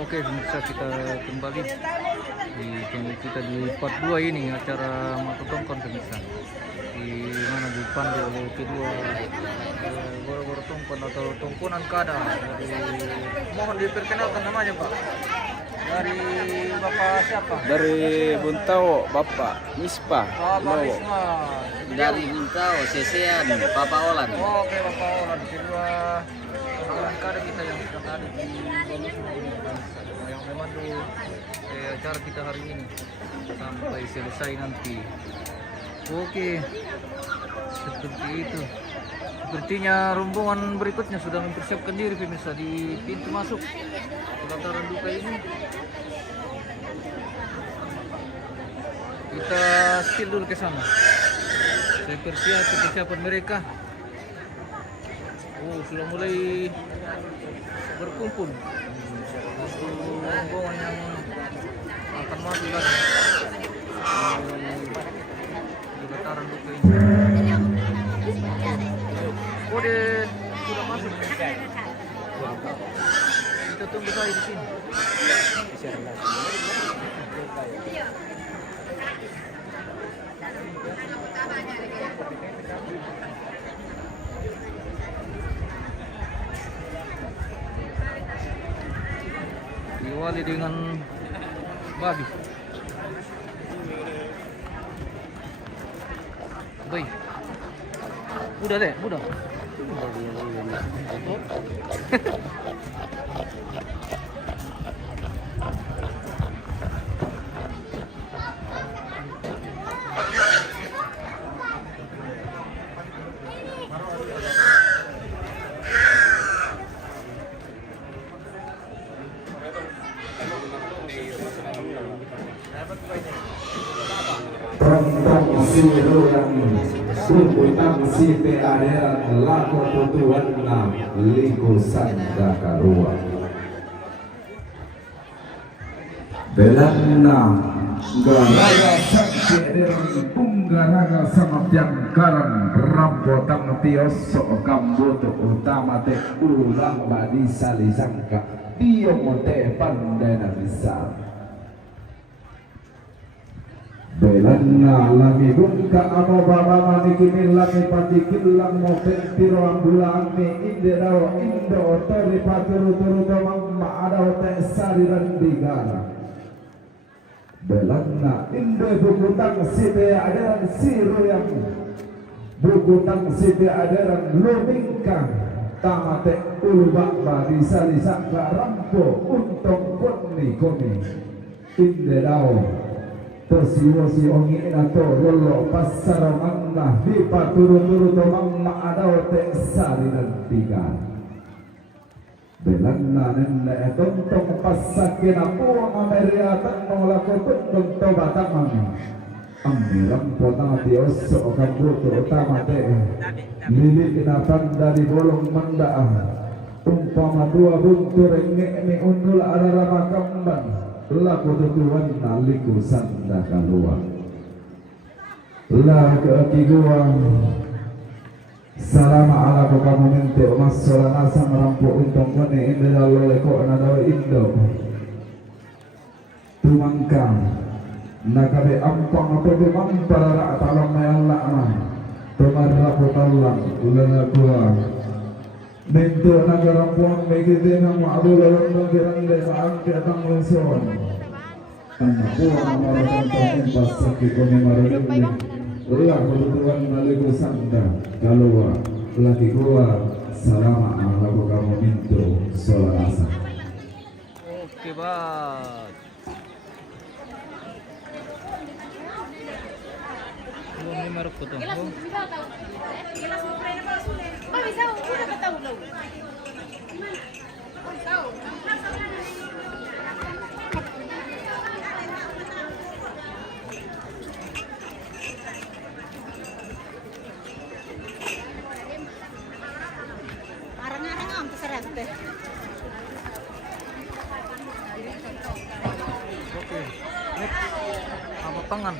Oke, pemirsa, kita kembali di channel kita di part 2 ini acara Matotongkon, pemirsa. Di mana dipandu oleh kedua goro-goro tongkon atau tongkonan kada. Mohon diperkenalkan namanya, Pak. Dari Bapak siapa? Dari Buntao, Bapak Mispa. Bapak Risma. Dari Buntao, Sesean, Bapak Olan. Oke, Bapak Olan. Kedua tongkonan kada kita yang sedang ada di yang memandu acara kita hari ini sampai selesai nanti. Oke, seperti itu. Sepertinya rombongan berikutnya sudah mempersiapkan diri, pemirsa, di pintu masuk pelataran duka ini. Kita skill dulu ke sana. Saya persiapan mereka. Oh, sudah mulai berkumpul. Rombongan yang akan masuk lagi. Pelataran duka ini. Oh, dia sudah masuk. Kita tunggu saya di sini. Diawali dengan babi. Baik. Udah deh, udah. Tentang siru yang utang si peaderan laku tutuan na liku sanda karua belanda garaga sakederan punggaraga sama tiangkaran rambotang tioso kamboto utama te ulang badi salisangka dia mote pandai bisa Belanda lagi gungka amo baba mani kimi lagi pati kilang mo pentiro ambulang mi indero indo tori paturu turu domang maada hote sari randigara Belanda indo bukutang sibe aderan siru yang bukutang sibe aderan lumingkang tamate ulbak badi salisangka rampo untung koni indero Tosi ongi nato lolo pasar manna di paturu-turu tomang maadao te sari dan tiga Belanda nene tontong pasakin aku Ameria tanong lako tontong tobatang mami Amiram potang tioso kambuto utama te Lili kinapan dari bolong mandaan Umpama dua buntu rengek mi unul arara makamban laku tutuan naliku sanda kalua la ketigua salama ala kamu mente mas solana sang rampo untong kone indra loleko nadawa indo tumangkang nakabe ampang apa be mampara talang mayalla ama tomarra potallang ulana kuwa Bento nagarampuan megide ng maabulalong ng girande sa angke at ang lungsyon. Ang nakuha ng maratang pasaki ko ni Marulimli. Wala kututuan na ligo sanda, kalua, laki kuwa, salama ang lago kamo minto, solarasa. Oke, Bang. Belum ini merek betul. Arang-arang ang terserah teh. Oke. Next. Apa pangan?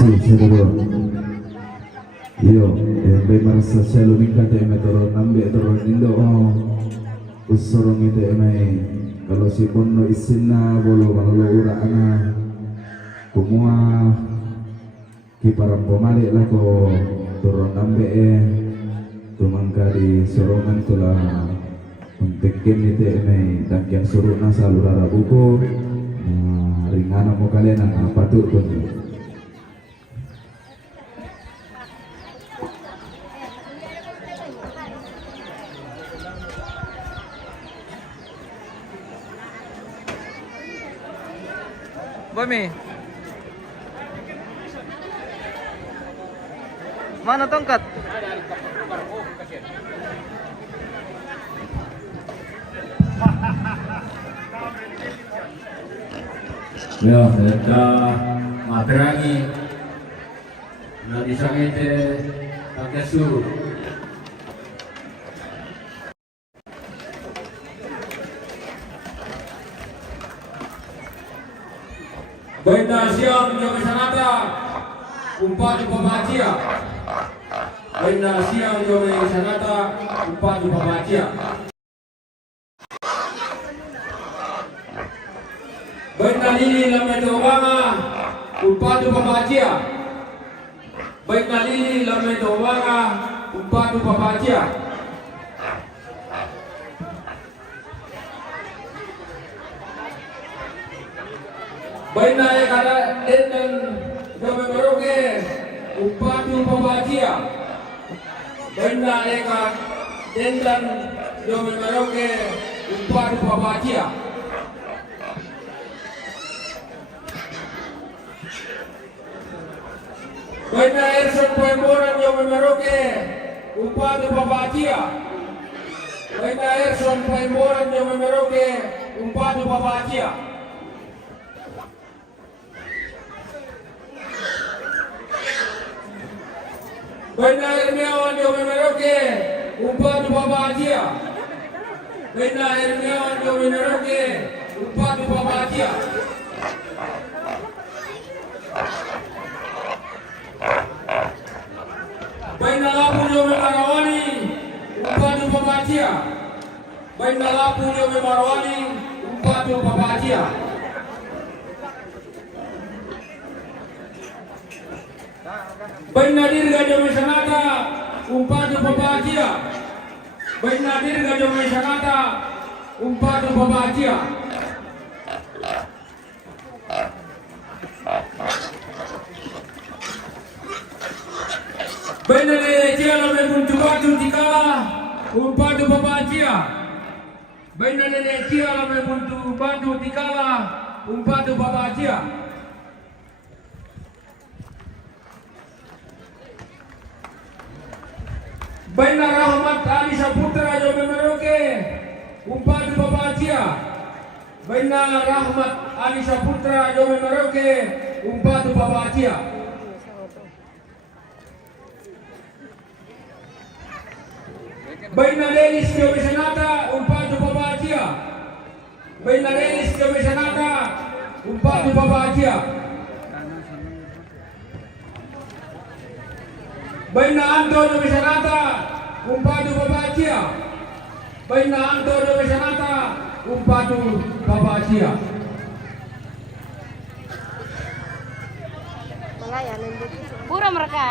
Saudara, iyo, may marasa siya lumingkat may turun nambi turun indo usurong itu may kalau si pono isin na bolo manuluura na kumua kiparang pumali lah ko turun nambi tumangka di sorongan tula untekin itu may dakyang suruh na sa lurara buko ringana mo kalian ang patut ko. Bami. Mana tongkat? Ya, kita materangi na disangite pakai suruh. Benda siang jom sanata umpat pembacia. Benda siang jom sanata umpat pembacia. Benda lili lamai doanga umpat pembacia. Benda lili lamai doanga umpat pembacia. Baina kada den dome meroke upatu pembacia. Baina eka den dome meroke upatu pembacia. Baina erson pemboran dome meroke upatu pembacia. Baina erson pemboran dome meroke upatu pembacia. Baina Hermiawan yo memeroke upatu pembacia. Baina Hermiawan yo memeroke upatu pembacia. Baina lapu yo memarawani upatu pembacia. Baina lapu yo memarawani upatu pembacia. Baina dirga jome sanata umpatu pembacia. Baina dirga jome sanata umpatu pembacia. Baina lecia lame buntu batu tikala umpatu pembacia. Baina lecia lame buntu batu tikala umpatu pembacia. Baina Rahmat Ali Saputra jo memeroke umpatu pembacia. Baina Rahmat Ali Saputra jo memeroke umpatu pembacia. Baina Denis jo mesanata umpatu pembacia. Baina Denis jo mesanata umpatu pembacia. Baina Anto jo mesanata umpatu pembacia. Baina Anto jo mesanata umpatu pembacia. Pura mereka.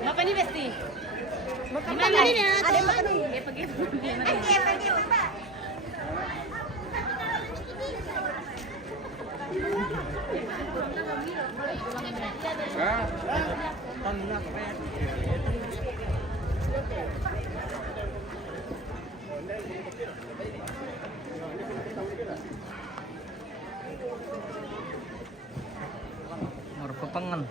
Bapak ini Besti. Gimana ini? Ada yang makan dulu. Pergi. Marpapangan.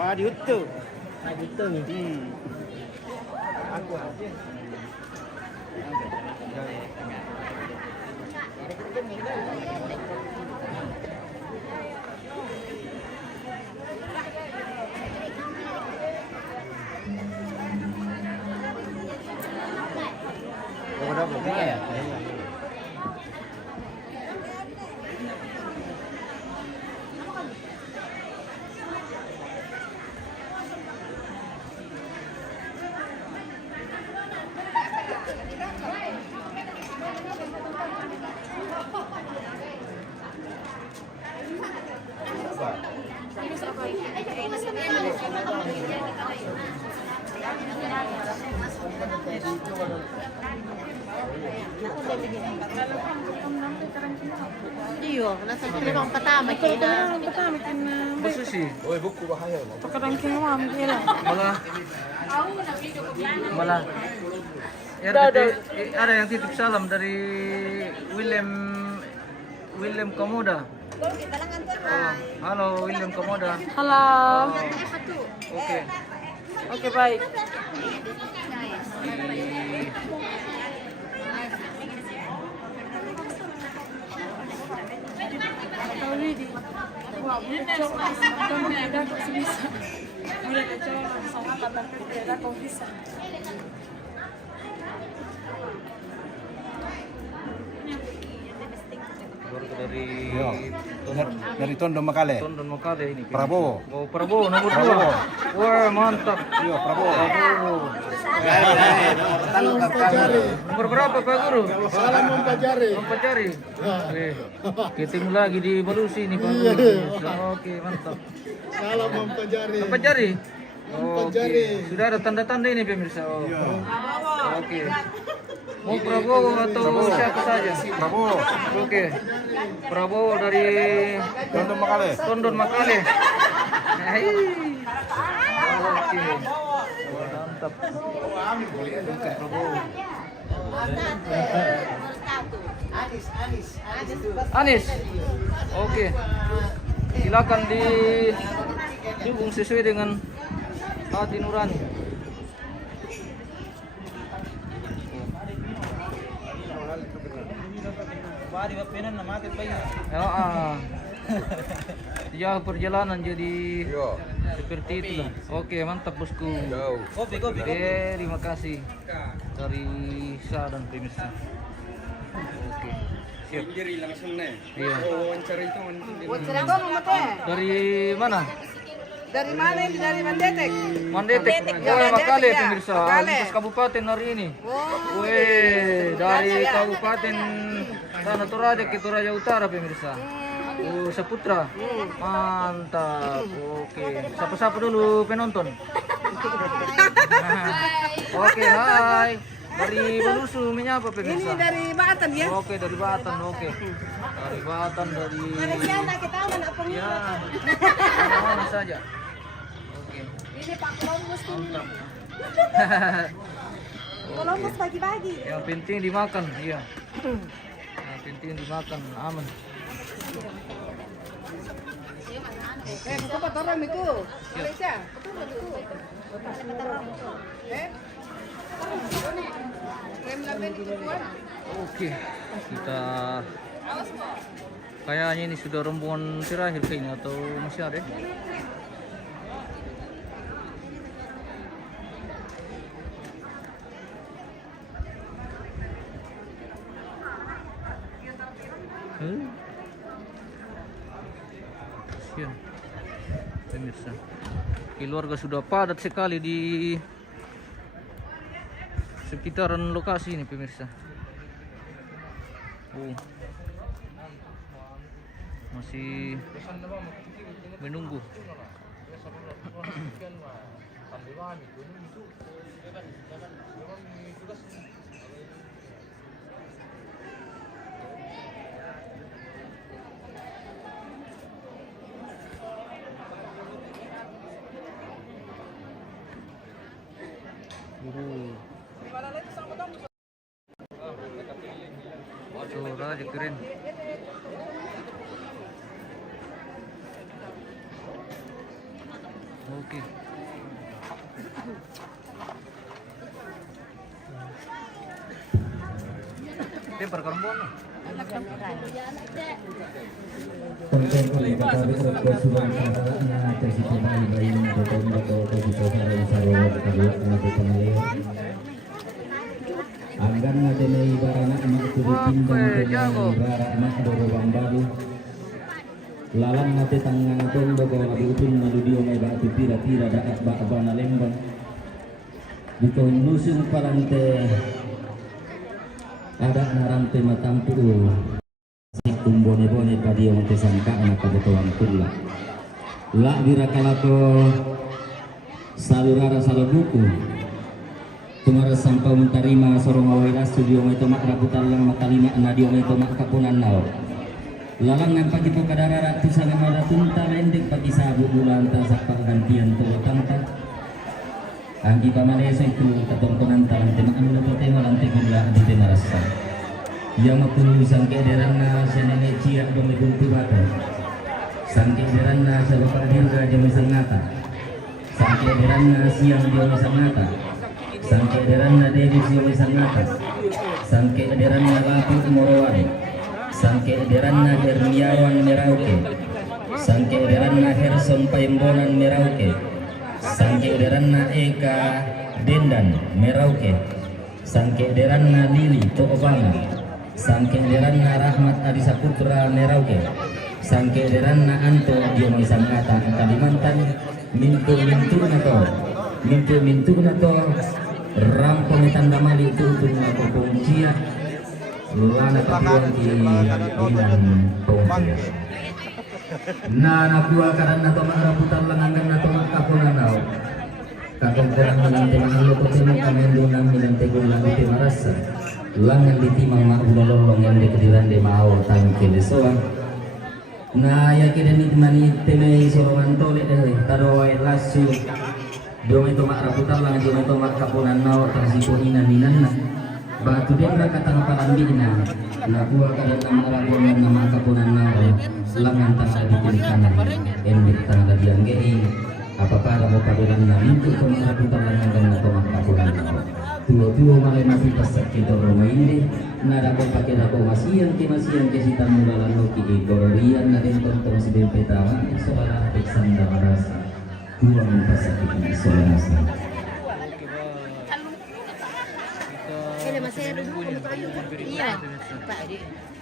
Pak di YouTube. Iyo. nasa sila ang patama kina. Basta sih. Pakarangking mo ang kila. Malah. Ya, ada yang titip salam dari William Komoda. Oh, halo William Komoda. Halo. Oke. Oke, baik. Dari Tondo Makale. Tondon Makale ini. Prabowo. Oh, Prabowo nomor 2. Wah, mantap. Iya, Prabowo. Nomor berapa Pak Guru? Salam mempelajari. Mempelajari. Ketemu lagi di Balusi nih Pak Guru. Oke, mantap. Salam mempelajari. Mempelajari. Oke. Sudah ada tanda-tanda ini pemirsa. Oh. Oke. Mau Prabowo atau siapa saja? Prabowo. Oke. Prabowo dari Tondo Makale. Tondon Makale. Hai. Oke. Mantap. Prabowo. Anies. Oke. Silakan didukung sesuai dengan hati nurani. Ya, perjalanan jadi seperti itu lah. Oke, mantap bosku. Terima kasih dari Sa dan pemirsa. Oke, siap. Iya. Dari mana? Dari mana ini? Dari Mandetek. Mandetek. Oh, Makale pemirsa. Lintas kabupaten hari ini. Wih, dari Kabupaten Tanah Toraja ke Toraja Utara pemirsa. Saputra. Mantap. Oke. Sapa-sapa dulu penonton. Oke, hai. Dari Balusu menyapa pemirsa. Ini dari Baatan ya? Oke, dari Baatan. Oke. Dari Baatan dari ya. Mana saja. Oke. Ini Pak Columbus tuh. Mantap. Columbus pagi-pagi. Yang penting dimakan, iya. Yang penting dimakan, aman. Apa orang itu? Malaysia. Oke, kita kayaknya ini sudah rombongan terakhir kayaknya atau masih ada? Kasihan pemirsa, keluarga sudah padat sekali di sekitaran lokasi ini pemirsa. Masih menunggu. Aja keren. Oke. Tempar karbon. Anggan ngadene ibarana emak kudu pindang ibarana dogo bambalu lalang nate tangan tong dogo ngabutun maludio mai ba tira daat ba abana lembang dito nusun parante ada narante matampu sikum bone padio mate sangka anak kabetuan tulla la birakalako salurara salubuku Tumara sampau mentarima sorong awairas studio mai tomak raputan lang makalima nadio mai tomak kapunan nao lalangan pagi po kadara ratu sana mada tunta lendek pagi sabu bulan tasak pergantian tuh tanta anggi pamaleso itu ketongkonan talang tema anu to tema lantai gula di tema rasa yang makulu sangke derana senene cia dome buntu bata sangke derana sa bapak dirga jame sangata sangke derana siang jame sangata sangke derana dewi jame sangata sangke derana lapu morowali sangke derana Hermiawan Merauke sangke derana Herson Paimbonan Merauke sangke derana Eka Dendan Merauke sangke derana Lili Toobanga sangke derana Rahmat Adi Saputra Merauke sangke derana Anto Diomoy Sangata Kalimantan mintu nato rampong tandamali itu ngakopong cia lana kapuan di inan pongkia na nakua karena nato maraputan langangan nato makapunan nao kakong terang menante mahalo kotemo kamendunang minante gulang di marasa langan di timang maulolong yang dikediran di mau tangke di soang na yakin ni mani temei sorongan tole deh taroai lasu dome to maraputan langan dome to makapunan nao tarsipo inan batu dia kata ngapalambina na kuwa kada nama rabuan nama kapunan nao langan tasa di kiri kanan endik tangga diang gei apa para mo padulan na mintu to maraputan langan dan to makapunan nao tuo malay mapitas kita roma ini nada ko pakai dako masian ke sitan mula lalu ki gororian na den tong si bempetawa soala teksanda marasa dua mempasakit di solanasa. Iya.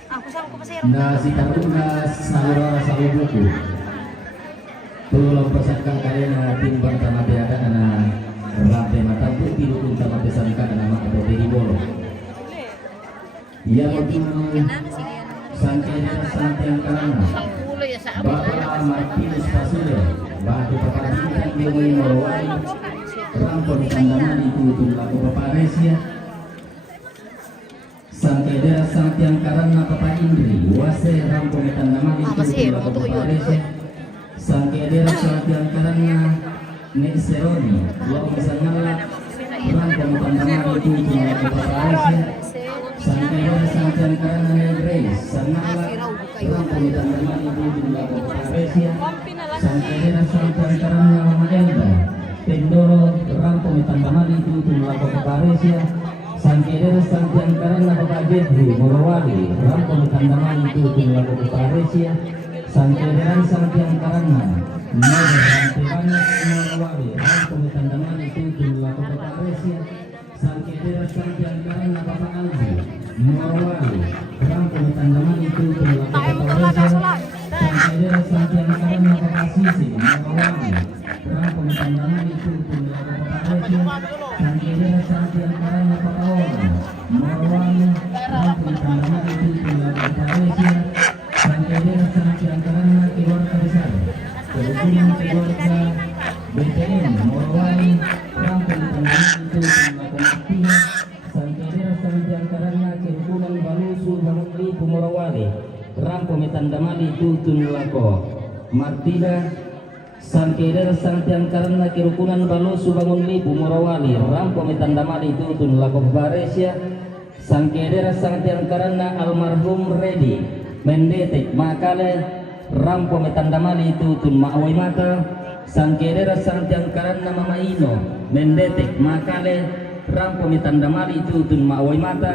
Aku sama pasero. Na si taruna salura salubuku tulong pesatkan karena timbang tama tiada ana rabe mata putih lukun tama pesangka nama atau dari bolo ia betul sampai yang karena Bapak Martinus Pasule batu paparingan dia mengeluai rampon tandaman itu laku paparesia sampai daerah Santiang karena Bapak Indri wase rampon tandaman itu laku paparesia sampai daerah Santiang karena Nek Seroni lo misalnya rampon tandaman itu laku paparesia sampai daerah Santiang karena Nek Grace sangatlah rampon tandaman itu laku paparesia sampai daerah Santiang karena Mama Enda Pendoro rampon tandaman itu laku paparesia sampai daerah Santiang karena Bapak Jedri Morowali rampon tandaman itu laku paparesia sampai daerah Santiang karena Rampirannya Morowali rampon tandaman itu laku paparesia sampai daerah Santiang karena Bapak Aldi Morowali rampon tandaman itu laku paparesia sampai daerah Santiang karena Bapak Sisi Morowali rampon tandaman itu laku paparesia sampai daerah Santiang karena Bapak Orang Morowali rampon tandaman itu laku paparesia sampai daerah Santiang karena keluarga besar kerukunan keluarga BPM Morowali rampon tandaman itu laku paparesia sampai daerah Santiang karena kerukunan Balusu Bangli Morowali rampon tandamali itu laku Martina sampai daerah Santiang karena kerukunan Balusu Bangun Lipu Morowali rampon tandamali itu laku paparesia sampai daerah Santiang karena almarhum Redi Mendetek Makale rampon tandamali itu Ma'awai Mata sampai daerah Santiang karena Mama Ino Mendetek Makale rampon tandamali itu Ma'awai Mata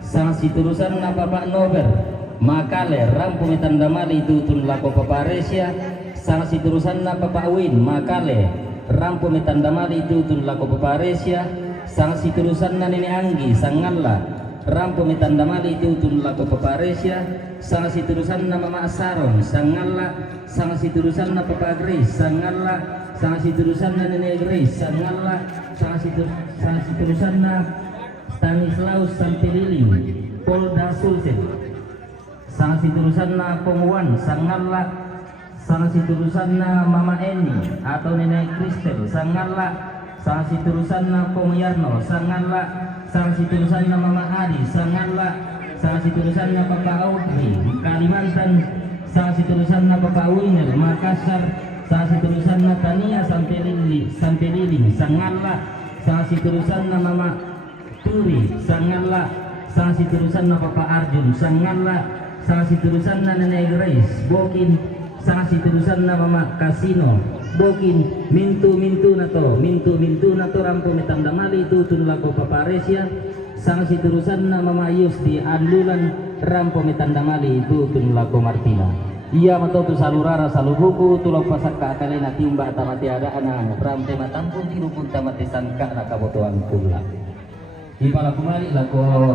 sang siturusan na Bapak Nober Makale rampon tandamali itu laku paparesia sang siturusan na Bapak Win Makale rampon tandamali itu laku paparesia sang siturusan na Nini Anggi Sangalla rampon tandamali itu laku paparesia sang siturusan na Mama Saron Sangalla sang siturusan na Bapak Grace Sangalla sang siturusan na Nene Grace Sangalla sang siturusan na Stanislaus Sampilili Polda Sulsel sang siturusan na Pongwan Sangalla sang siturusan na Mama Eni atau Nenek Kristel Sangalla sang siturusan na Pongyarno Sangalla sang siturusan na Mama Adi Sangalla sang siturusan na Bapak Audrey Kalimantan sa situlusan na Bapak Ulner Makassar, sa situlusan na Tania Sampeliling Sangala, sa situlusan na Mama Turi Sangala, sa situlusan na Papa Arjun Sangala, sa situlusan na Nenay Grace Bokin, sa situlusan na Mama Casino Bokin, mintu na to rampo mitandamali tutun lago Paparesya, sa situlusan na Mama Yus di Anlulan rampo mitandamali tutun lago Martina. Ia matoto salurara salubuku tulog pasak ka akalena timba tamati ada ana rampe matampun tirupun tamati sangka na kabotoan pula. Ipala kumali lako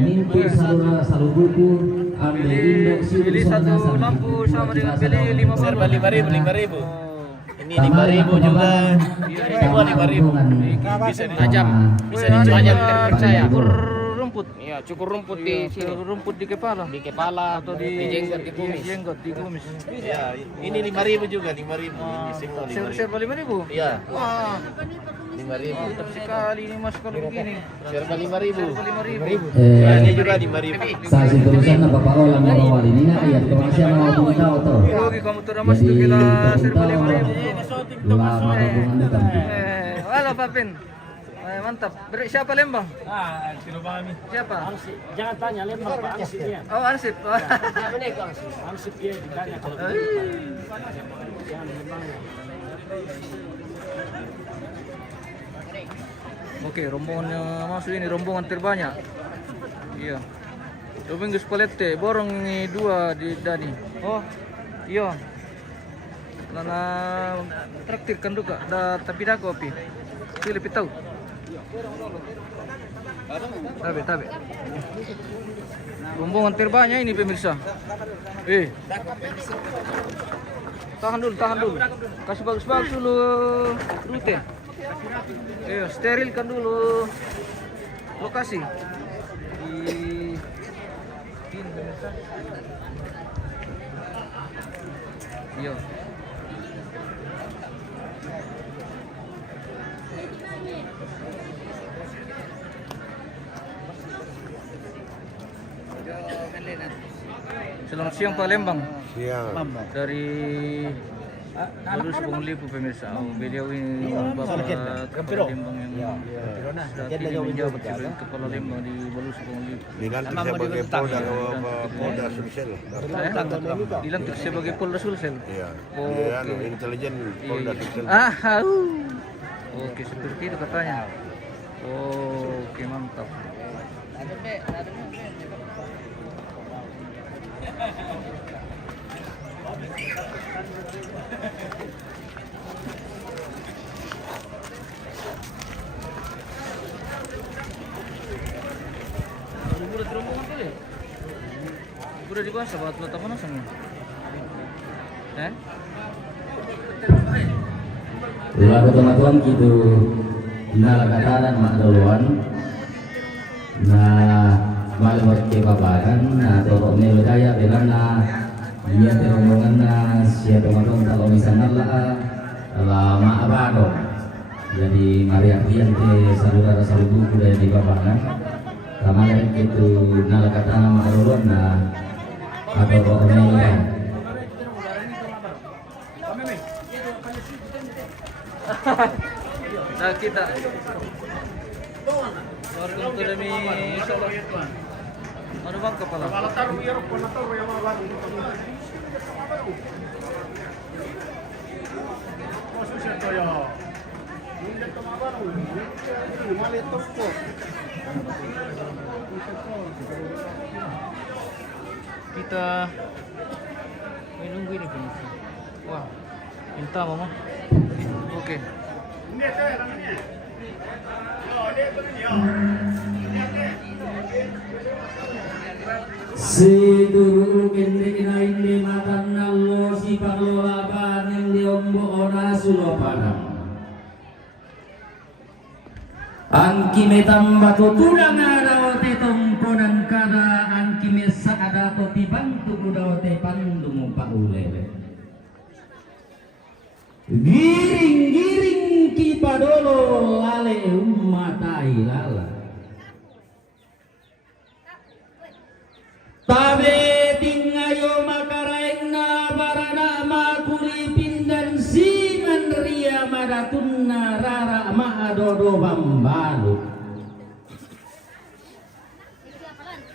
mintu salurara salubuku ambil indok Beli satu lampu sama dengan beli 5 Serba 5.000. Ini 5.000 juga. Semua 5.000. Bisa ditajam, bisa ditajam terpercaya. cukur rumput. Iya, cukur rumput di sini. Rumput di kepala. Di kepala Atau di jenggot di kumis. Jenggot di kumis. Ya, ini 5.000 juga, 5.000. Ini semua 5.000. Serba 5.000. Iya, Wah, 5.000. mantap sekali ini Mas kalau begini. Serba 5.000. 5.000. Ini juga 5.000. sa situlusan na Bapak Olang mawawali nina ayat kung siya mga tao to. Oke, kamu tuh Mas tuh kila serba 5.000. Lama hubungan dekat. Halo Papin. Mantap. Beri siapa Lembang? Siapa? Jangan tanya Lembang Pak Ansipnya. Oh, Ansip. Siapa nih Kang Ansip? Ansip dia ditanya kalau jangan Lembangnya. Oke, rombongan yang masuk ini rombongan terbanyak. Iya. Domingus Palette, borong ini 2 di Dani. Oh, iya. Lana traktir kan juga, tapi dah kopi. Pilih tahu. Tabe. Rombongan terbanyak ini pemirsa. Tahan dulu. Kasih bagus-bagus dulu rute. Sterilkan dulu lokasi. Iya. Selamat siang Pak Lembang. Siang. Dari Balus Lipu pemirsa. Beliau ini Bapak Kepala Lembang yang saat ini menjabat sebagai Kepala Lembang di Balus Lipu. Dilantik sebagai Polda Sulsel. Dilantik sebagai Polda Sulsel. Iya. Oke. Intelijen Polda Sulsel. Oke, seperti itu katanya. Oke, mantap. Udah dibahas buat lo teman langsung. Lalu teman-teman gitu nalakataran mak duluan. Nah, malam ke babaran, nah torok ne daya belana dia terombongan sia teman-teman kalau misalnya lama abado. Jadi mari artian ke saudara saudara budaya di babaran. Kemarin itu nalakataran mak duluan nah atau torok ne daya. Nah kita warga untuk demi mana bang kepala kita menunggu ini pemirsa. Wah, minta mama. Oke. Siduru kende ini matan nallo si pagola panen di ombo ora sulopanam. Angki metamba to tudang ada ote tomponan kada angki mesa ada to tibantu kuda ote pandung paulele. Giring ki padolo lale umatai lala. Tabe tingayo makaraeng na mamma dodo bambalu.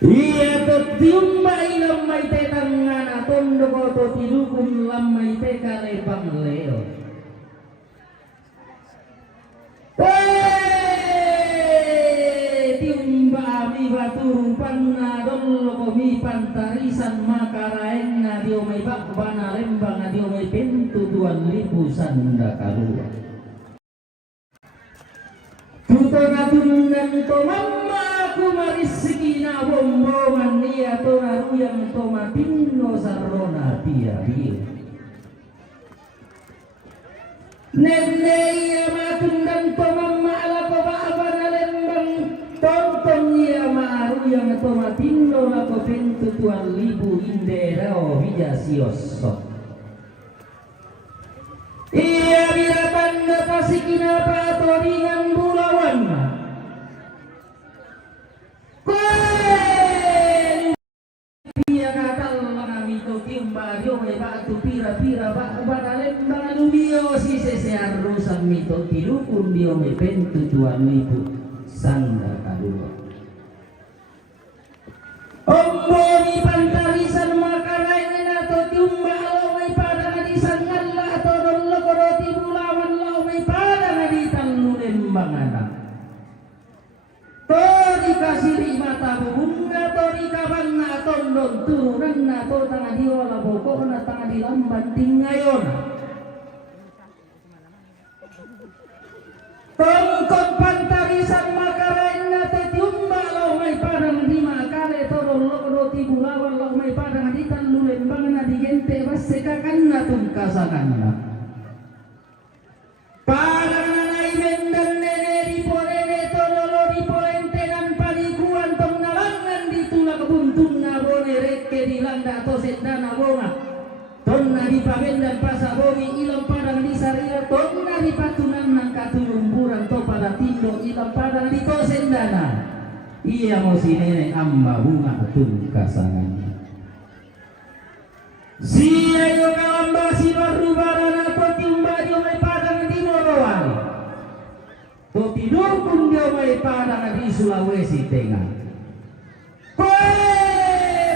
Iya tetium mai lamai te tangana tondo koto tidukum lamai te kale pangleo. Tiumba mi baturu panna dollo komi pantarisan makaraenga dio mai bakbana lembang dio mai pintu 2000 sanda kalua. Tutona tunan to mamma aku marisiki na bombongan nia to naruyang to matino sarona pia pia. Nene ia matundan to mamma ala ko baabana lembang tonton ia maruyang to matino la ko pintu 2000 inderao bija siosok. Ia biratan pasikina patoringan bulawan. Ia katal langami to timba yo me batu pira-pira bana lembang lumio si sesear rusan mito tilukun dio me pentu 2000 sanda kadua. Ombo mi pantarisan makarain ato timba lo may pada di sangalla ato dollo koroti bulawan lo may pada di tanlu lembang anak. Tori kasiri mata bubunga tori kabanna tondon turunan na to tanga di wala boko na tanga di lamban tingayon. Tongkot pantarisan makarain na tetiumba lo may parang di makale torol lo roti bulawan lo may parang di tanlu lembang na di gente basekakan na tungkasakan na. Parang nanay mendan nene di porene torolo di polente nan palikuan tong nalangan di tulak buntun na bone reke di landa to sedana bonga. Tonna di pabendan pasabongi ilang padang di sarira tonna di patunan nang katulumburan to pada tindo ilang padang di to sendana. Iya mo si nene amba bunga tungkasangan. Siya yung kalamba si barubaran ato tiumba di may padang di Morowali. To tidukun di may padang di Sulawesi Tengah.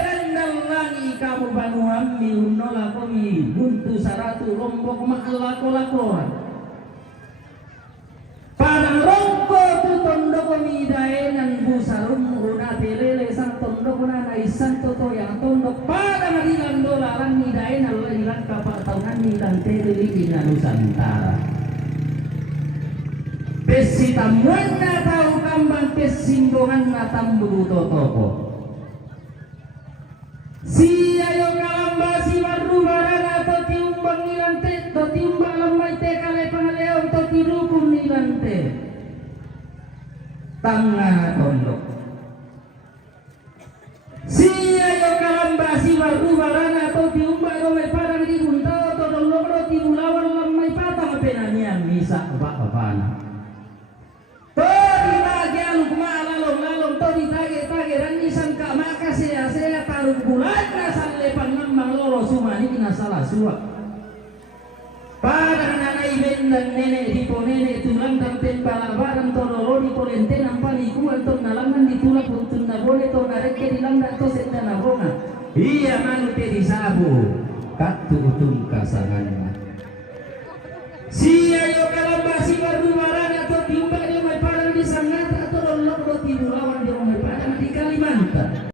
Rendang langi kamu banuan mi unola komi buntu saratu lombok maalako-lakoan. Padang rongko tu tondo komi daenan busarum runa telele sang tondo kuna na isang toto yang tondo padang adilan dolaran ni daenan ilang kapataungan ni dan telele ina Nusantara. Pesi tamuan na tau kambang pesimbongan na tambu totoko. Si ayo kalamba si barubaran atau tiumbang nilante to tiumbang lamai te kale pangaleong to tirukum nilante tangga tondok. Si ayo kalamba si barubaran atau tiumbang lamai parang di buntao to doloro ti bulawan lamai patang penanian misa apa-apana. To di bagian kumalalong-lalong to di tage-tage rani sangka maka sea-sea tarung bulan nasal lepan mamang lolo sumani kina salah suak. Padang nanay bendan nene di ponene tulang tampen balabaran to lolo di polente nampani kuan to nalangan di tulak untun na bole to nareke di langda to senda na bonga. Iya manu te di sabu katu utung kasangan. Si ayo kalamba si barubaran atau tiumba di may padang di Sangat atau lolo di Bulawan di may padang di Kalimantan.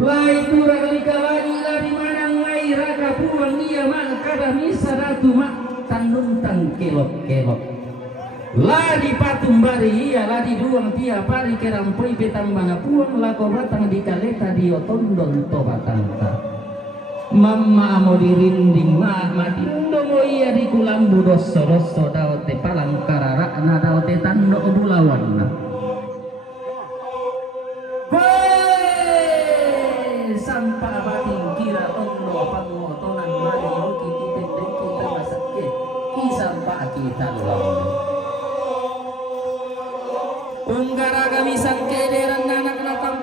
Lai tura kali kalani lari manang mai raka puang ia mak kada misa ratu mak tanung kelok-kelok. Ladi patung bari iya ladi duang tia pari kerampoi petang bana puang lako batang di kaleta di otondon to batang ta. Mamma mo dirinding mati mo iya di kulambu dosso daote palang karara na daote tando bulawan na. Sampah bating kira tondo pangotonan mari hoki kitendeng kita masake kisampah kita lawan. Unggara kami sangke derang anak natang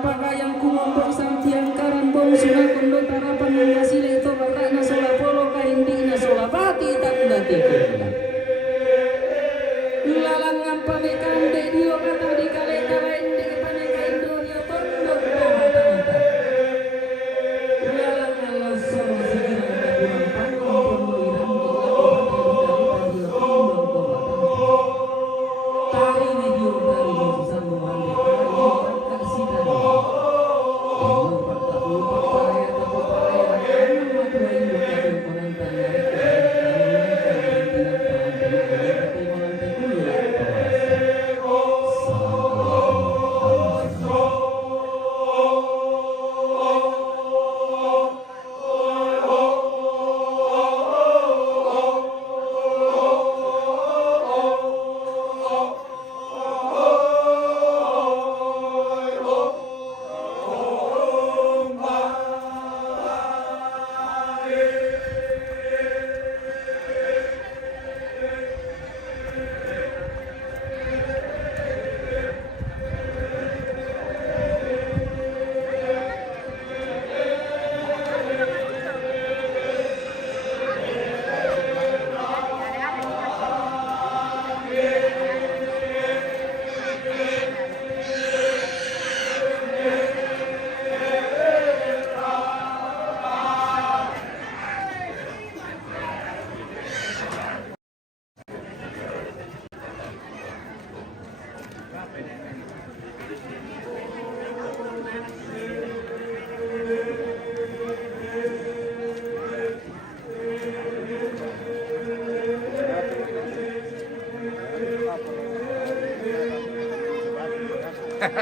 Oke,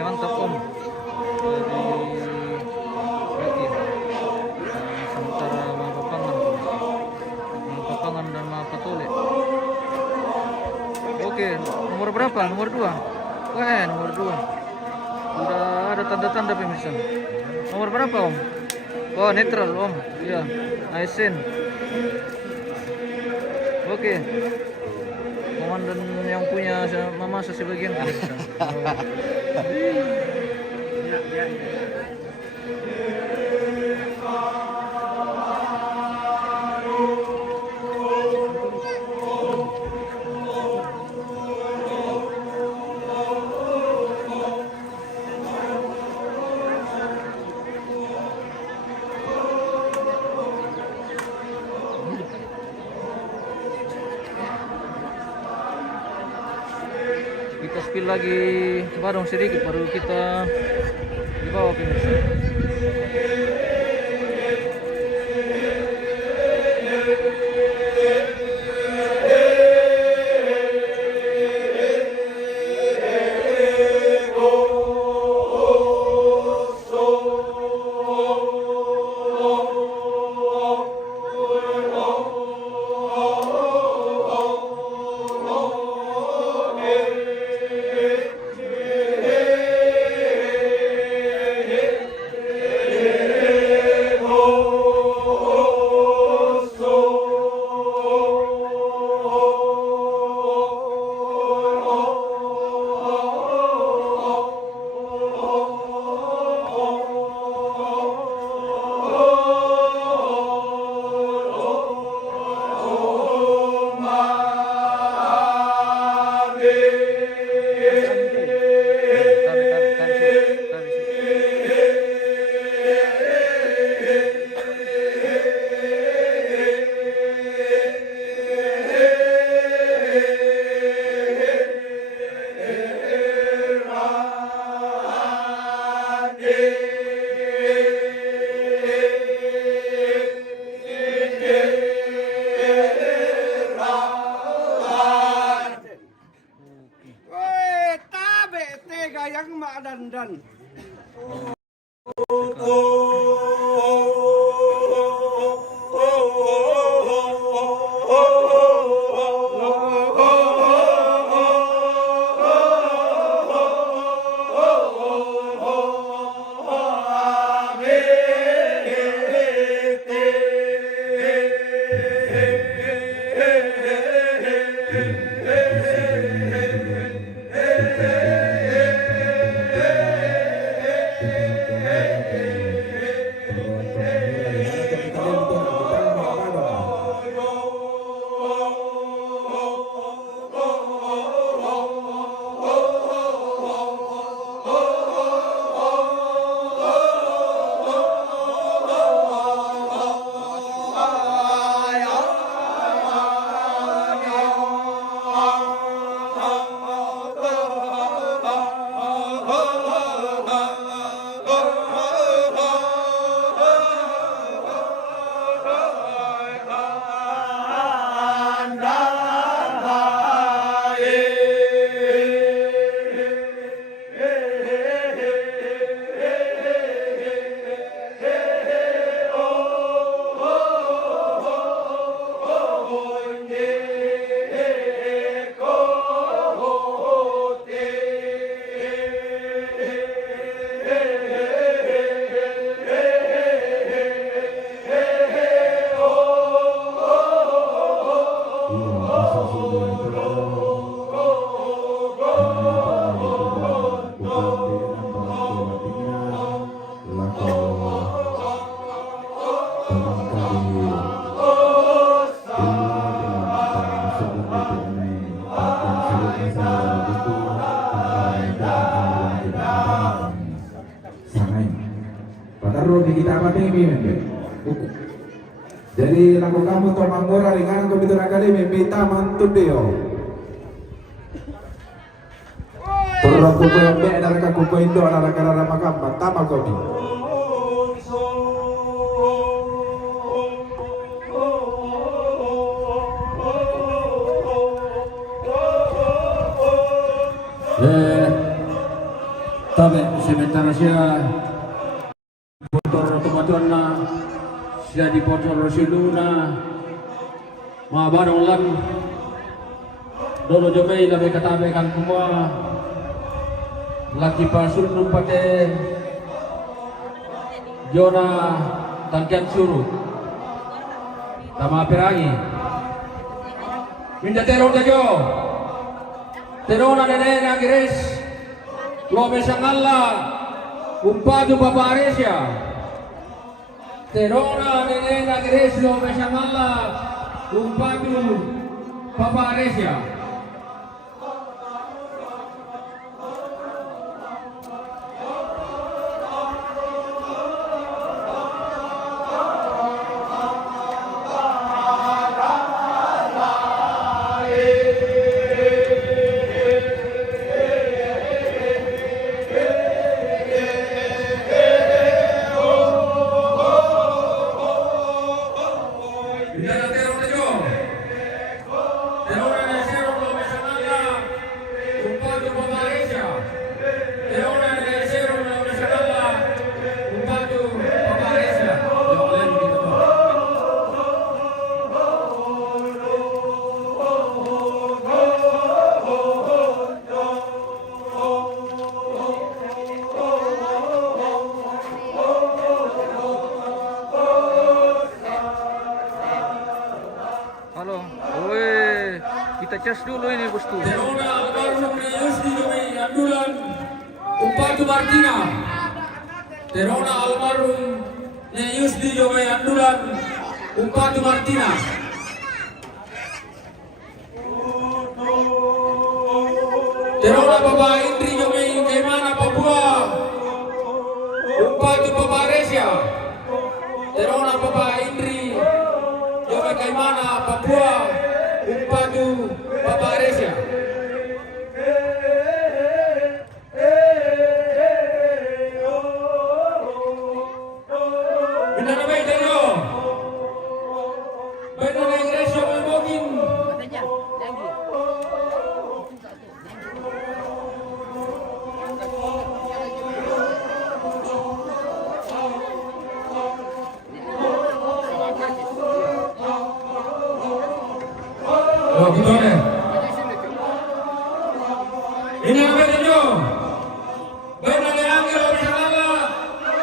mantap Om. Jadi sementara Mapapangan dan Mapatole. Oke, nomor berapa? Nomor 2. Wah, nomor 2. Sudah ada tanda-tanda pemirsa. Nomor berapa Om? Oh, netral Om. Iya, ASN. Oke. Komandan yang punya mama sebagian pemirsa. Kita spill lagi barong sedikit baru kita dibawa pemirsa. Jadi lagu kamu Tomang Mora dengan Komputer Akademi Mita Mantudeo. Turun kuku yang be adalah kuku Indo adalah karena makam pertama kopi. sementara siya motor tumatuan na siya di motor siluna mga barong lang dolo jomay labay katabi kan kumwa laki pasul numpate Jona tangkian suruh tama perangi minda terong dajo terona nene nagiris Lobe sangalla umpadu babaresya terona nene nagiris lobe sangalla umpadu babaresya Halo, woi, kita cas dulu ini bosku. terona almarhum Yusdi Jomay Andulan umpadu Martina terona almarhum Yusdi Jomay Andulan umpadu Martina terona Bapak Indri Jomay Kaimana Papua umpadu Bapak Resya terona Bapak Indri Jomay Kaimana Papua umpadu Bapak Resya Bina na bay tayo Bina na ingresyo may bogin Katanya, lagi. Oh, gitu deh. Ini apa itu? Benar ni Angelo Bisamala,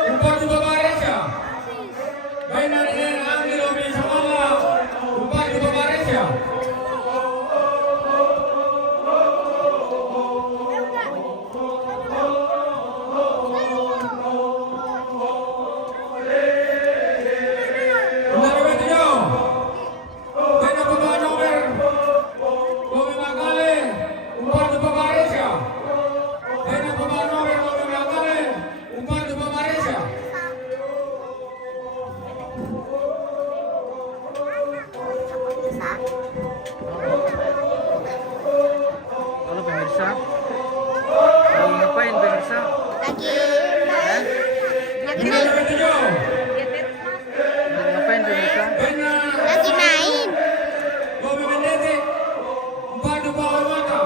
umpad di Bapak Resya. Benar ni Angelo Bisamala, umpad di Bapak Resya. Benar apa itu? Benar Bapak Nomer, Lobe Makale, umpad di Bapak Resya. Benar Bapak Nomer, Lobe Makale, umpad di Bapak Resya. Halo pemirsa. Lagi ngapain pemirsa? Lagi Benar apa itu? Lagi ngapain pemirsa? Benar. lagi main. Lobe Mendete, umpad di Bawah Mata.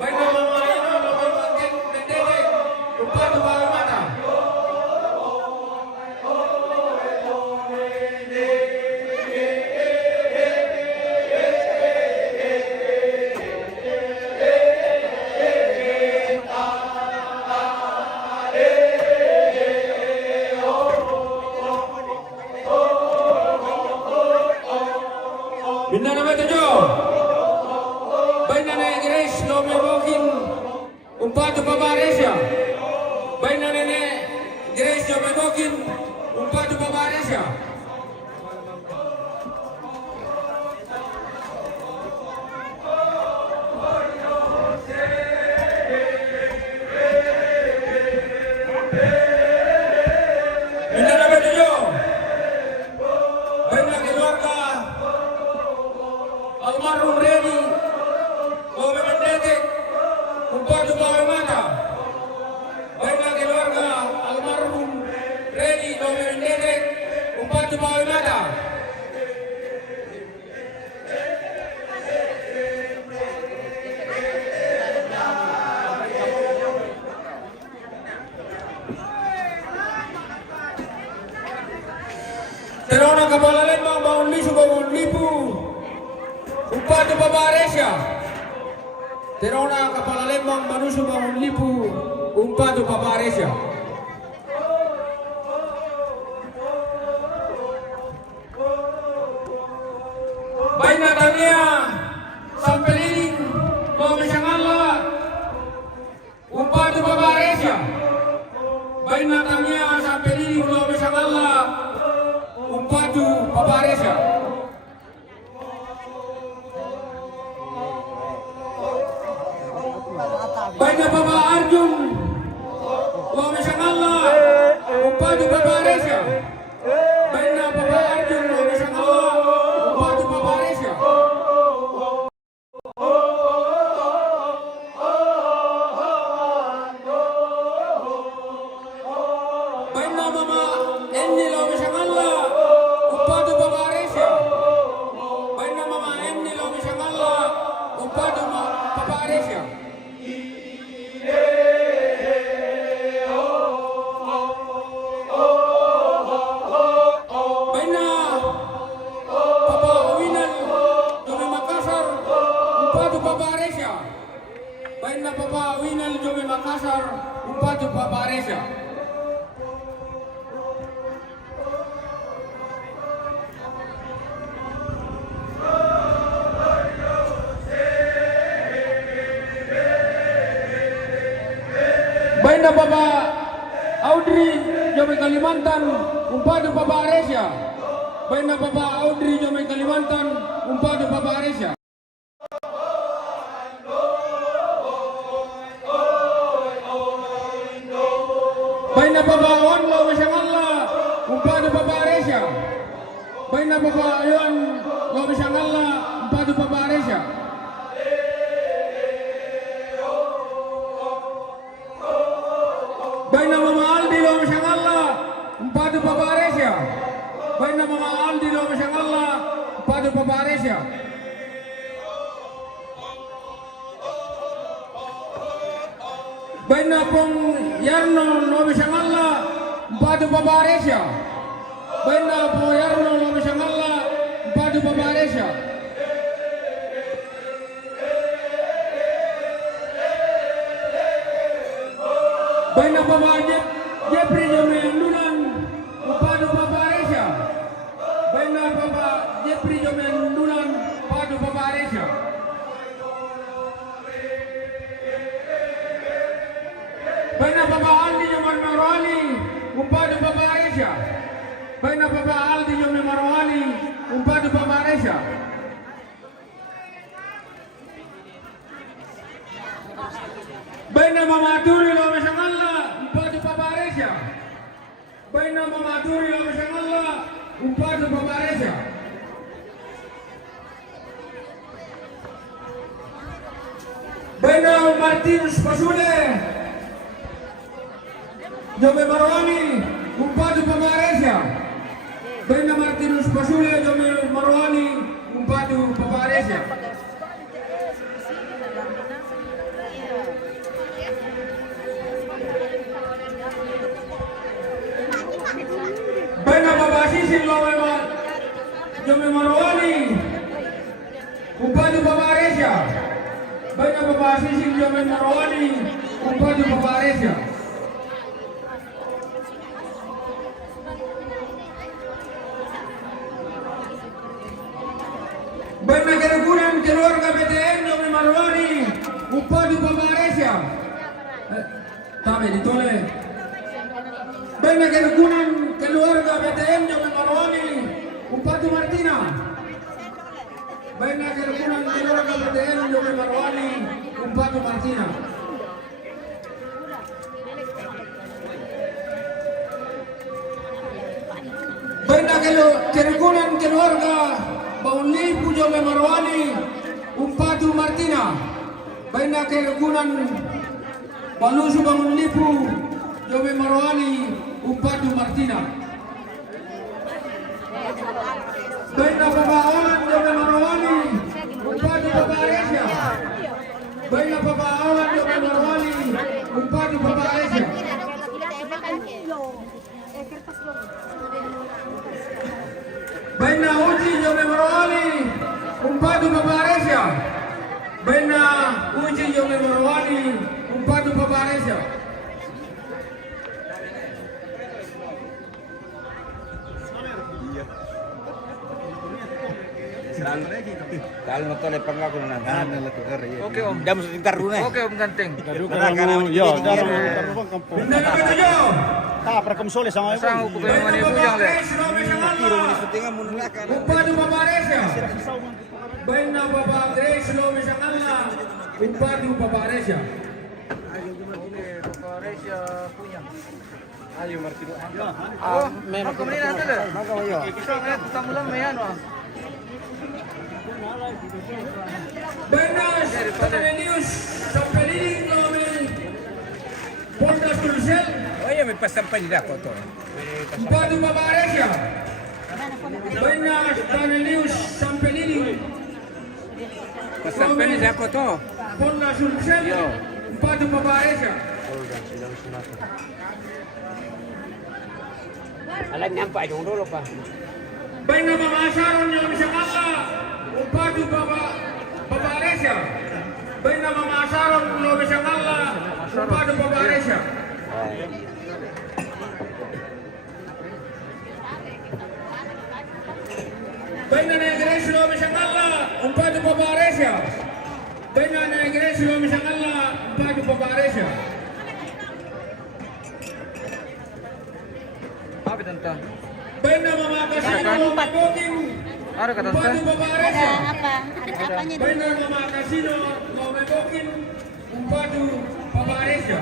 Benar Mama Ino, Lobe Mendete, umpad di Bawah Mata. Bina nama tujuh. Bina na Ingres Lobe Bogin umpadu Bapak Resya. Bina nene Ingres Lobe Bogin umpadu Bapak Resya. Bina nama tujuh. Bina keluarga almarhum Reni Lobe Mendete umpadu Bawah Mata. Baiklah keluarga almarhum Reni Lobe Mendete umpadu Bawah Mata. Terona Kepala Lembang bangun lisu bangun lipu Upatu Paparesya. Terona Kepala Lembang manusu bangun lipu Upatu Paparesya. Baina tania sampai liling mau mesangala Upatu Paparesya. Baina tania sampai liling mau mesangala Upatu Paparesya. Baina Papa Arjun mau mesangala Upatu Paparesya. Baina Papa Arjun mau mesangala Upatu Paparesya. Baina Mama Endi mau mesangala Upatu Paparesya. Baina Mama Endi mau mesangala Upatu Paparesya. Baina Papa Winal Jome Makassar Upatu Paparesya. Baina Papa Winal Jome Makassar Upatu Paparesya. Baina Papa Audrey Jome Kalimantan Upatu Paparesya. Baina Papa Audrey Jome Kalimantan Upatu Paparesya. Baina Papa Awan Lo Mesangala Upatu Paparesya. Baina Papa Awan Lo Mesangala Upatu Paparesya. Baina Mama Aldi Lo Mesangala Upatu Paparesya. Baina Mama Aldi Lo Mesangala Upatu Paparesya. Baina Pong Yarno Lo Mesangala Upatu Paparesya. Baina Pong Yarno Lo Mesangala Upatu Paparesya. Baina Papa Jepri Jome Ndulan Upatu Paparesya. Baina Papa Jepri Jome Ndulan Upatu Paparesya. Baina Papa Aldi Jome Marwali Upatu Paparesya. Baina Papa Aldi Jome Marwali Upatu Paparesya. Baina Mama Turi Lo Mesangala Upatu Paparesya. Baina Mama Turi Lo Mesangala Upatu Paparesya. Baina Martinus Pasule Jome Marwani Upatu Paparesya. Baina Martinus Pasule Jome Marwani Upatu Paparesya. Baina Papa Sisin Lo Jome Marwani Upatu Paparesya. Baina Papa Sisin Jome Marwani Upatu Paparesya. Baina kerukunan keluarga BTN Jome Marwani Upatu Paparesya. Tabe ditoleh. Baina kerukunan keluarga BTN Jome Marwani Upatu Martina. Baina kerukunan keluarga BTN Jome Marwani Upatu Martina. Baina kerukunan keluarga Baunlipu Jome Marwani Upatu Martina. Baina kerukunan Balusu Baunlipu Jome Marwani Upatu Martina. Baina Papa Awan Jome Marwani Upatu Paparesya. Baina Papa Awan Jome Marwani Upatu Paparesya. Marwani umpadu Paparesya. Baina Uji Jome Marwani umpadu Paparesya. Kalau nonton le pangako na Oke Om. Dam sa taruna. Oke Om Ganteng. Benda na ketujuh. Sang upo kayo mga ibuyang le. Umpadu Paparesya. Baina Papa Grace Lomi Sakala umpadu Paparesya. Paparesya punya. Oh, memang kembali nanti le. Kita mulai mayan wah. Benas News Sampeliling Lomi Ponda Sulsel. Oh iya, may pasampay nila ko to. Umpadu Paparesya. Benas News Sampeliling Pasampay nila ko to. Ponda Sulsel. Umpadu Paparesya. Alam niya pa, yung dulo pa. Baina Mama Sharon yung Sakala umpadu Paparesya. Baina Mama Sharon yung Sakala umpadu Paparesya. Baina Negres yung Sakala umpadu Paparesya. Baina Negres yung Sakala umpadu Paparesya. Apa tante? Baina Mama Kasino Magokin Ada kata tante? umpadu Paparesya. Apa? Ada apanya? Baina Mama Kasino Magokin umpadu Paparesya.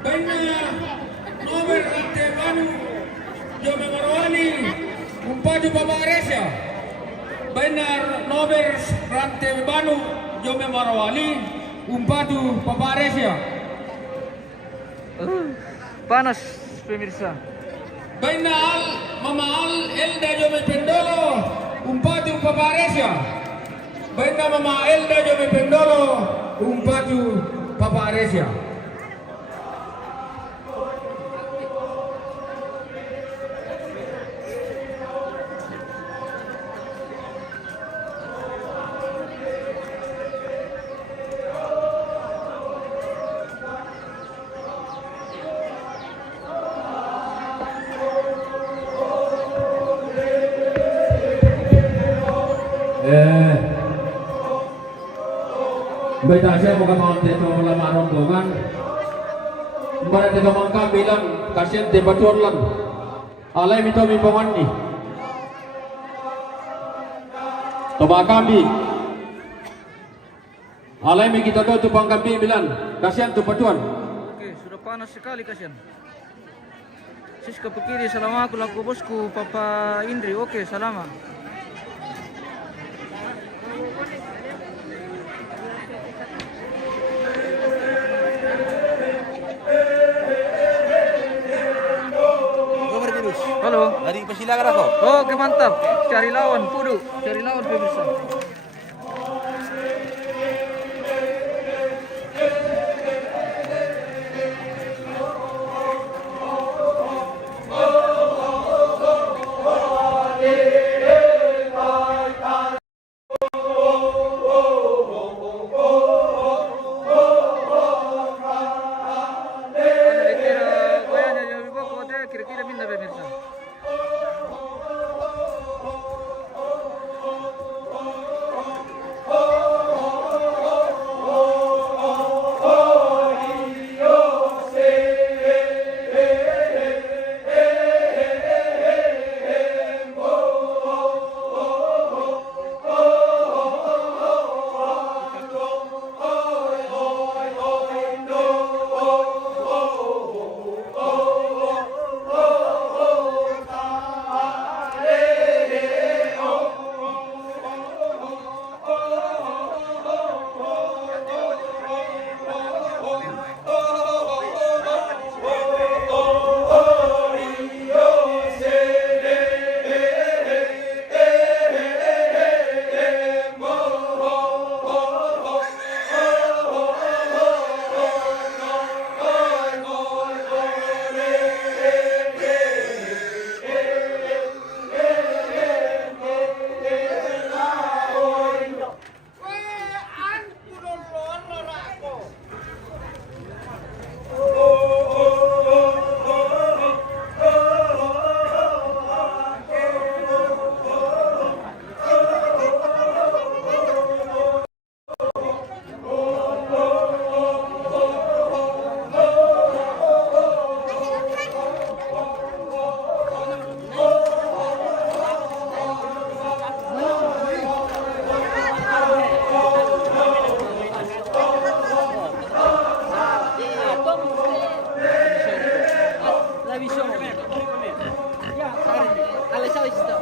Baina Nomer Antebanu Jome Marwani umpadu Paparesya. Baina Nomer Antebanu Jome Marwani umpadu Paparesya. Panas pemirsa. Baina Mama Elda Jome Pendolo umpadu Paparesya. Baina Mama Elda Jome Pendolo umpadu Paparesya. Beda saya bukan mau teto lama rombongan. Mbak teto mangka bilang kasihan tebatuan lang. Alay mito mimpongan ni. Toba kami. Alay mi kita do tupang kami bilang kasihan tebatuan. Oke, sudah panas sekali kasihan. Siska pikiri salama aku laku bosku Papa Indri. Oke, salama. Halo. Lari persilakan ako. Oke, mantap. Cari lawan, Pudu. Cari lawan pemirsa. Kira-kira minta pemirsa. televisión. Ya, ale sabes esto.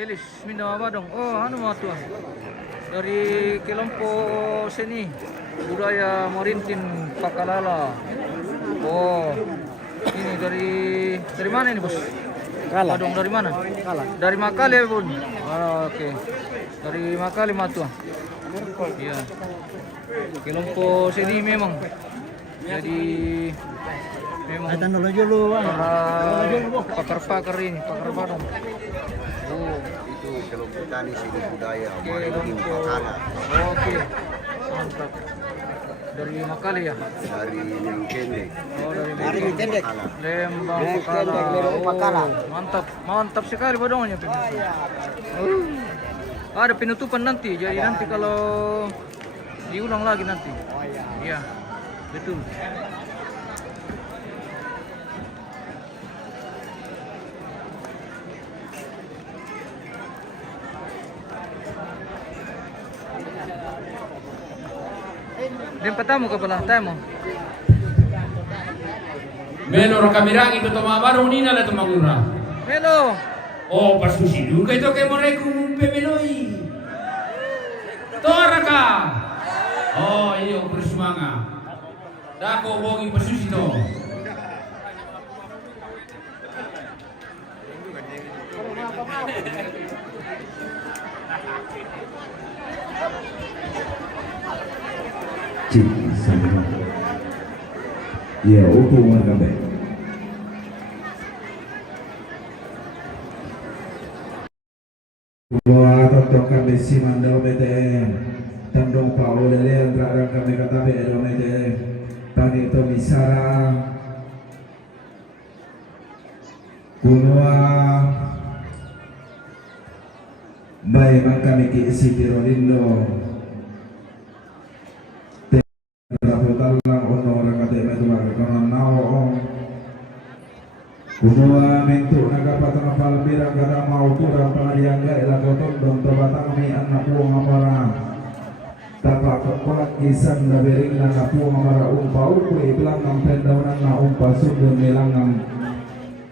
Elis, minum apa dong? Oh, anu mah tuh. Dari kelompok seni budaya Morintin Pakalala. Oh, ini dari mana ini bos? Kala. Dong dari mana? Kala. Dari Makale bun. Oh, oke. Dari Makale mah tuh. Iya. Kelompok seni memang. Jadi memang pakar-pakar ini, pakar badung. Oh, Itu kelompok tani seni budaya Morintin Pakala Oke, mantap. Dari Makale ya? dari Lembang. Oh, dari Lembang Pakala. Oh, mantap, mantap sekali badongannya. Ada penutupan nanti, jadi nanti kalau diulang lagi nanti. Iya, betul. Din patamu ka pala, tayo mo. Menor kamirang itu tomamaro nina na tomagura. Hello. Oh, pasusi juga itu kayak mereka pemeloi. Tora ka. Oh, ini oper semanga. Dako bongi pasusi to. Cik sama. Ya, hubungan kami. Buat tontokan di Simandau BTM, tandong Paul Lele, terang kami kata BTM, tani itu misara, kunua, baik kami kiisi Tirolindo. Talang ono orang kata itu lagi karena nao kumua mentu nagapatan palbira kada mau kurang pangadianga ila koton don tabatang mi anak puang amara tapak kekolak kisan dabering na puang amara umpau ku iblang ng pendaunan na umpa sudun nilang ng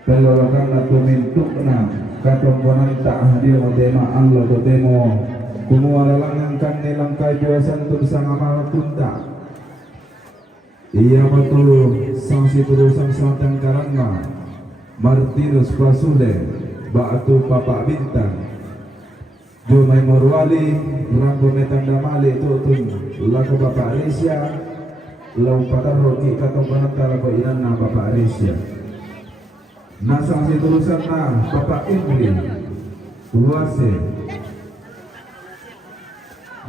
pelolokan na tumintuk na katomponan tak hadir o tema anlo do demo kumua lalangan kan nilang kay biwasan tulisang amara tunta. Iya betul, sanksi terusan selatan Karanga, Martinus Pasule, Batu Papa Bintang, Jumai Morwali, Rambo Metandamali Tutun, Laku Bapak Arisya, Lau Pataroki Katombanan Talago Inan Bapak Arisya. Nah sanksi terusan na Bapak Imri, Uwase.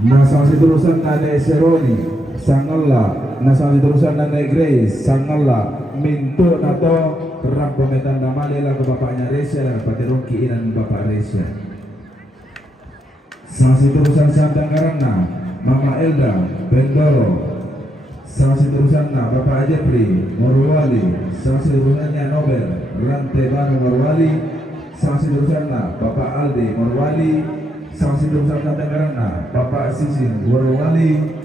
Nah sanksi terusan na Deseroni, Sangala, nasang terusan na Grace, Sangala, Minto na to, Rang Pemetan Damali lang bapaknya Resya dan patirong kiinan Bapak Resya. Sanksi terusan Sandang Karangna, Mama Elda, Bendoro. Sanksi terusan na Bapak Jepri, Morwali. Sanksi terusannya Nobel, Rantai Baru Morwali. Sanksi terusan na Bapak Aldi, Morwali. Sanksi terusan Sandang Karangna, Bapak Sisin, Morwali.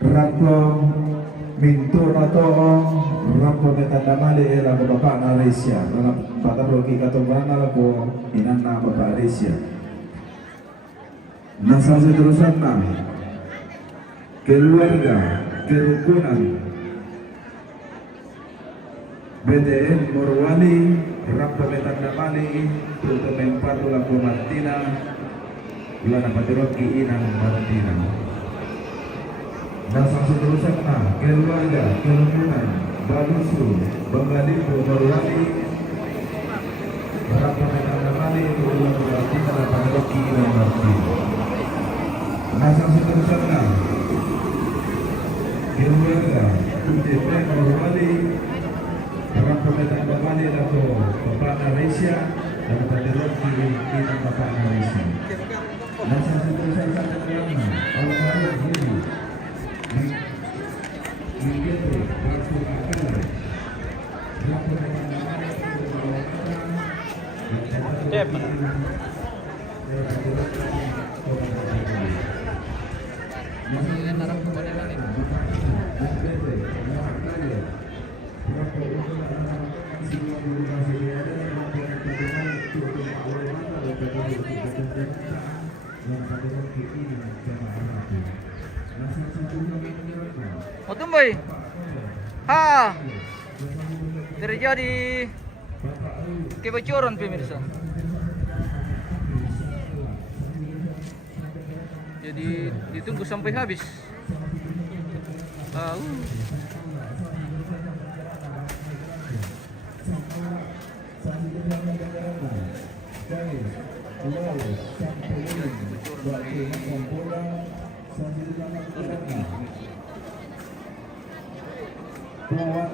Rampo minto na to rampo metandamali ela ko Bapak na Resya na pataroki katumban na ko inan na Bapak Resya. Nasa terusan na keluarga kerukunan BTN Morwali, Rampo Metanda Mali, Tuto Mempatula Martina, Ulana Patiroki Inang Martina. Nasang seterusnya keluarga, kerumunan, Balusu, Bangalipo, Morwali, Rampo Metanda Mali, Ulana Martina, Patiroki Inang Martina. Nasang seterusnya keluarga, BTN Morwali, Orang pemetaan Bapaknya lalu Bapak Malaysia dan Patiron kiri kita Bapak Malaysia. Masa seterusnya satu kerana Allah diri mengikuti waktu akal. Orang pemetaan Oh tumboy. Ha. Terjadi kebocoran pemirsa. Jadi ditunggu sampai habis.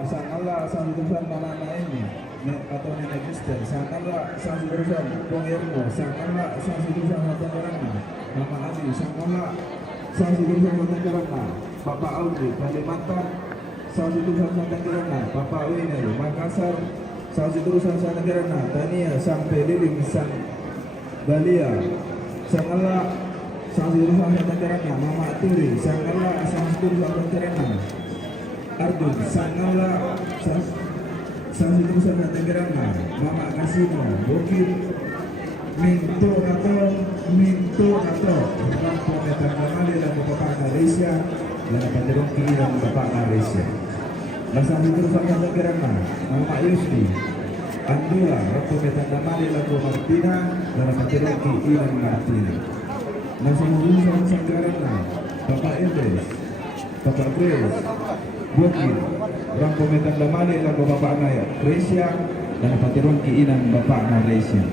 Sangatlah sangat mana ini atau nenek Kristen, sangatlah sangat Bung Yermo, sangatlah sangat satu orang, Mama Adi, sangatlah sangat satu orang, Bapak Audi, Kalimantan, sangat satu orang, Bapak Winer, Makassar, sangat satu orang, Tania, sampai Lilim, Sang Balia, sangatlah sangat satu orang, Mama Turi, sangatlah sangat satu orang. Ardun, Sangala, Sangat Tegerana, Mama Kasino, Bukit, Minto Nato, Rampo Metanda Mali dan Bapak Malaysia, dan Patiron kiri dan Bapak Malaysia. Sangat Tegerana, Mama Yusri, Andula, Rampo Metanda Mali dan Bapak Martina, dan Patiron kiri dan Martina. Sangat Tegerana, Bapak Indes, Bapak Grace, Bukit, Rampo Metanda Mali dan Bapak Naya, Malaysia dan Patiron Kiinang Bapak Malaysia.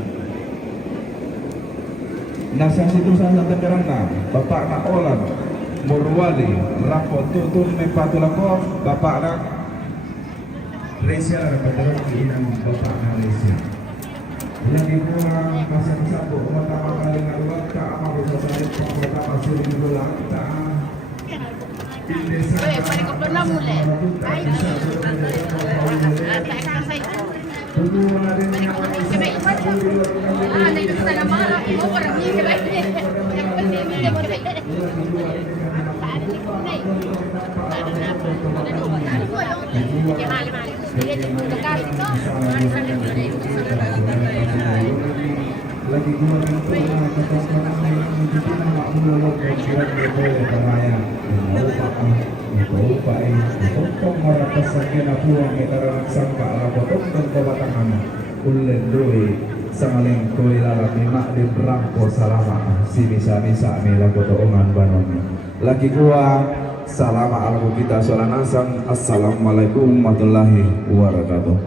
Nasa situ sangat terkerana Bapak Naolan, Morwali, Rampo Tutun Mempatulako, Bapak Nak, Malaysia dan Patiron Kiinang Bapak Malaysia. Lagi kurang pasang satu, pertama kali ngaruh tak amal sosial pertama suri ulang tak. Lagi dua sangaling koi lalami makdim rampo salama si misa-misa mila kotoongan banoni lagi gua salama alamu kita solanasang assalamualaikum warahmatullahi wabarakatuh.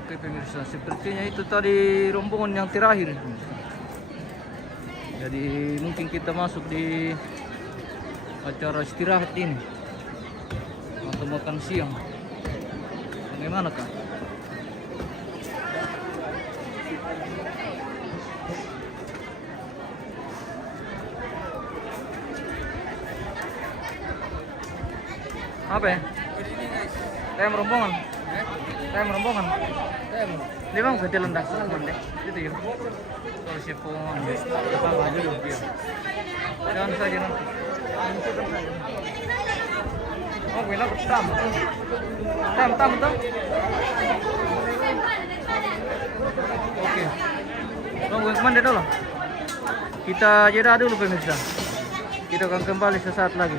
Oke pemirsa, sepertinya itu tadi rombongan yang terakhir. Jadi mungkin kita masuk di acara istirahat ini atau makan siang. Bagaimana kah? Apa ya? Tem rombongan. Tem rombongan. Limang ke jalan dasar deh. Itu ya. Kalau siapa mau apa baju dulu dia. Jangan saja nanti. Oh, bilang tam. Tam. Oke. Tunggu kemana dulu? Kita jeda dulu pemirsa. Kita akan kembali sesaat lagi.